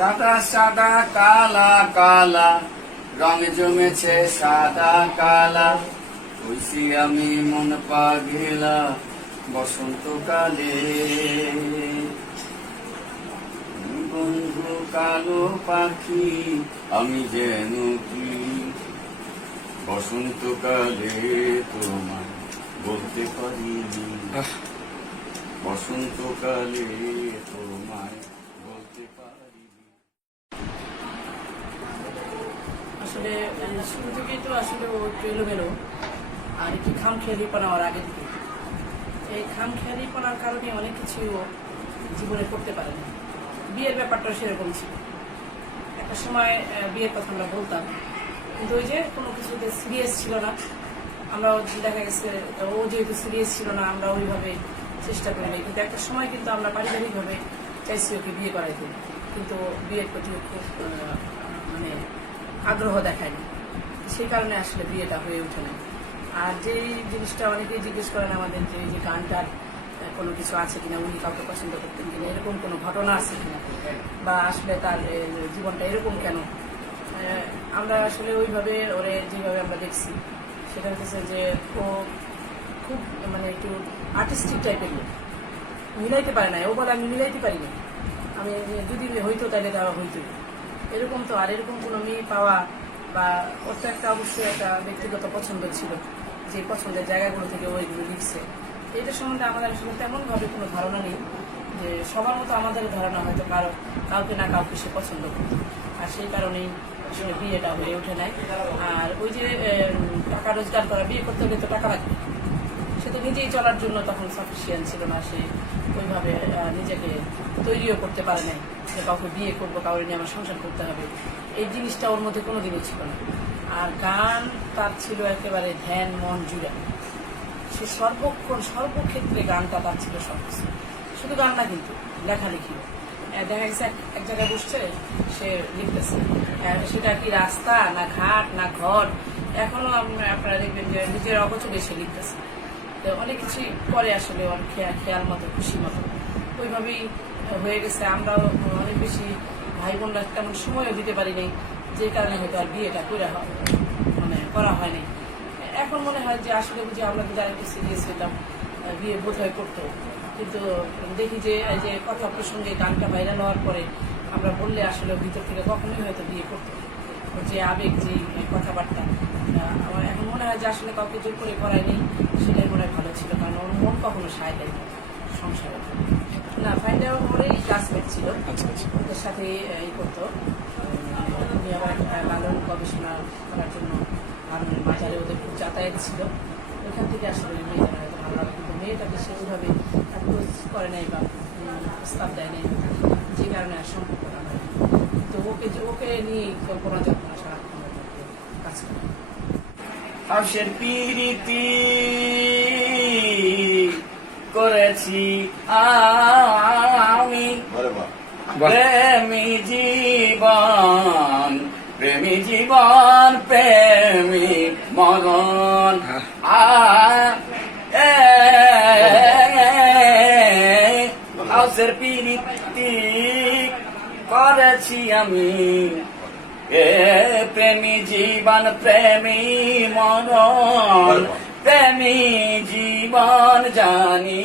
সাদা সাদা কালা কালা। রং জমেছে সাদা কালা। হইছি আমি মন পাগেলা বসন্তকালে বন্ধু কালো পাখি আমি যেন কি? বসন্তকালে তোমায় বলতে পারিনি। বসন্তকালে তোমায় বলতে পারিনি। আসলে শুরু থেকেই তো আসলে ও একটু এলোমেলো। আর একটু খাম খেয়ালিপনা আমার আগে থেকে। এই খাম খেয়ালিপনার কারণে অনেক কিছু ও জীবনে করতে পারে না বিয়ের ব্যাপারটা সেরকম ছিল। একটা সময় বিয়ের কথা আমরা বলতাম। কিন্তু ওই যে কোনো কিছুতে সিরিয়াস ছিল না। আমরা দেখা গেছে ও যেহেতু সিরিয়াস ছিল না, আমরা ওইভাবে চেষ্টা করিনি কিন্তু একটা সময় কিন্তু আমরা পারিবারিকভাবে চাইছি ওকে বিয়ে করাইতে। কিন্তু বিয়ের প্রতি খুব মানে আগ্রহ দেখায়নি। সেই কারণে আসলে বিয়েটা হয়ে ওঠে না আর যেই জিনিসটা অনেকেই জিজ্ঞেস করেন আমাদের যে যে গানটার কোনো কিছু আছে কিনা, উনি কাউকে পছন্দ করতেন কিনা, এরকম কোনো ঘটনা আছে কিনা? বা আসলে তার জীবনটা এরকম কেন? আমরা আসলে ওইভাবে ওরে যেভাবে আমরা দেখছি, সেটা হচ্ছে যে ও খুব মানে একটু আর্টিস্টিক টাইপের লোক। মিলাইতে পারে না ও বলে, আমি মিলাইতে পারি না আমি যদি হইতো তাহলে তারা হইতোই। এরকম তো, আর এরকম কোনো মেয়ে পাওয়া বা ওর তো একটা অবশ্যই একটা ব্যক্তিগত পছন্দ ছিল, যে পছন্দের জায়গাগুলো থেকে ওইগুলো লিখছে এটা সম্বন্ধে আমাদের আসলে তেমনভাবে কোনো ধারণা নেই, যে সবার মতো আমাদের ধারণা হয়তো কারও, কাউকে না কাউকে সে পছন্দ করত আর সেই কারণেই আসলে বিয়েটা হয়ে ওঠে নাই। আর ওই যে টাকা রোজগার করা, বিয়ে করতে হলে তো টাকা লাগবে সে তো নিজেই চলার জন্য তখন সাফিসিয়েন্ট ছিল না, সে ওইভাবে নিজেকে তৈরিও করতে পারে নাই। যে কাউকে বিয়ে করব, কাউকে নিয়ে আমার সংসার করতে হবে, এই জিনিসটা ওর মধ্যে কোনোদিনই ছিল না। আর গান তার ছিল একেবারে ধ্যান, মন জুড়ে। সে সর্বক্ষণ, সর্বক্ষেত্রে গানটা তার ছিল সব কিছু শুধু গান না কিন্তু, লেখালেখিও। দেখা গেছে এক- জায়গায় বসছে, সে লিখতেছে সেটা কি রাস্তা না ঘাট না ঘর? এখনও আপনারা দেখবেন যে নিজের অগোচরে সে লিখতেছে। তো অনেক কিছুই করে আসলে ওর খেয়াল মতো, খুশি মতো। ওইভাবেই হয়ে গেছে। আমরাও অনেক বেশি ভাই বোনরা তেমন সময়ও দিতে পারি যে কারণে হয়তো আর বিয়েটা করে মানে করা হয়নি এখন মনে হয় যে আসলে বুঝি আমরা যদি আরেকটু সিরিয়াস হইতাম বিয়ে বোধ হয় করতো। কিন্তু দেখি যে এই যে কথা প্রসঙ্গে গানটা ভাইরাল হওয়ার পরে আমরা বললে আসলে ভিতর থেকে কখনোই হয়তো বিয়ে করতো যে আবেগ, যে কথাবার্তা আমার এখন মনে হয় যে আসলে কাউকে জোর করে করায়নি সেটাই মনে হয় ভালো ছিল, কারণ ওর মন কখনো সায় দেয় সংসারে। না ফাইন্ড আউট ওরই ক্লাসমেট ছিল। আচ্ছা আচ্ছা। ওদের সাথে ই করতো। উনি আবার লালন গবেষণা করার জন্য লালনের বাজারে ওদের খুব যাতায়াত ছিল। ওইখান থেকে আসলে মেয়েটা হয়তো ভালো লাগে কিন্তু মেয়েটাকে সে ওইভাবে অ্যাপ্রোচ করে নাই বা প্রস্তাব দেয় নাই। যে কারণে আর সম্পর্কটা হয়। তো ওকে ওকে নিয়ে কল্পনা জল্পনা সারাক্ষণ কাজ করে। হাসের পিরিতি করেছি আমি। প্রেমী জীবন প্রেমী জীবন প্রেমী মরণ। আ এ হাউসের পিরিতি করেছি আমি। এ প্রেমী জীবন প্রেমী মরণ। প্রেমী জীবন জানি